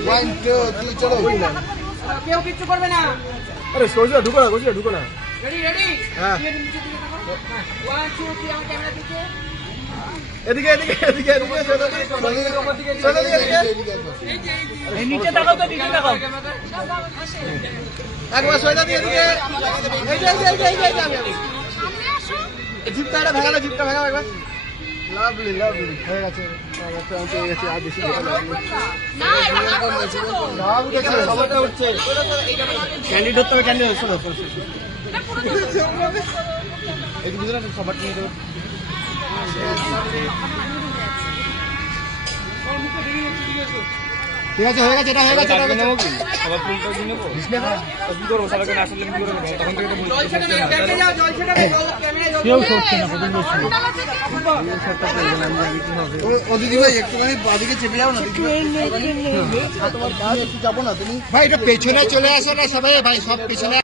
One two three চলো কেউ কিচ্ছু করবে না আরে সরষে ঢুকো না সরষে ঢুকো না রেডি রেডি হ্যাঁ। ওয়ান টু থ্রি আমার ক্যামেরা দিকে এদিকে এদিকে এদিকে এদিকে সোজা দিকে, সোজা দিকে, সোজা দিকে, এদিকে। এই নিচে তাকাও তো নিচে তাকাও একবার সোজা দিয়ে এদিকে এই যে এই যে এই যে এই যে, এই যে আমি, আমি। জিপটা ভেঙালো জিপটা ভেঙালো একবার লাভলি লাভলি হয়ে গেছে। পেয়ে গেছি আর বেশি সবারটা উঠছে ক্যান্ডি ধরতে হবে ক্যান্ডি শোনো শোনো, শোনো, শোনো। এই যে বুঝলে সবার নিয়ে দেবো ঠিক আছে হয়ে গেছে এটা হয়ে গেছে এটা হয়ে গেছে। সবার ফুলটা দিয়ে নেব কি করব সবাইকে না আসলে কি করব তখন থেকে তো জল ছেড়ে দাও জল ছেড়ে দাও ক্যামেরায় জল কেউ সরছে না প্রথম ও দিদি ভাই একটুখানি বাদিকে চেপে যাও না তুমি ভাই এটা পেছনে চলে আসে না সবাই ভাই সব পেছনে।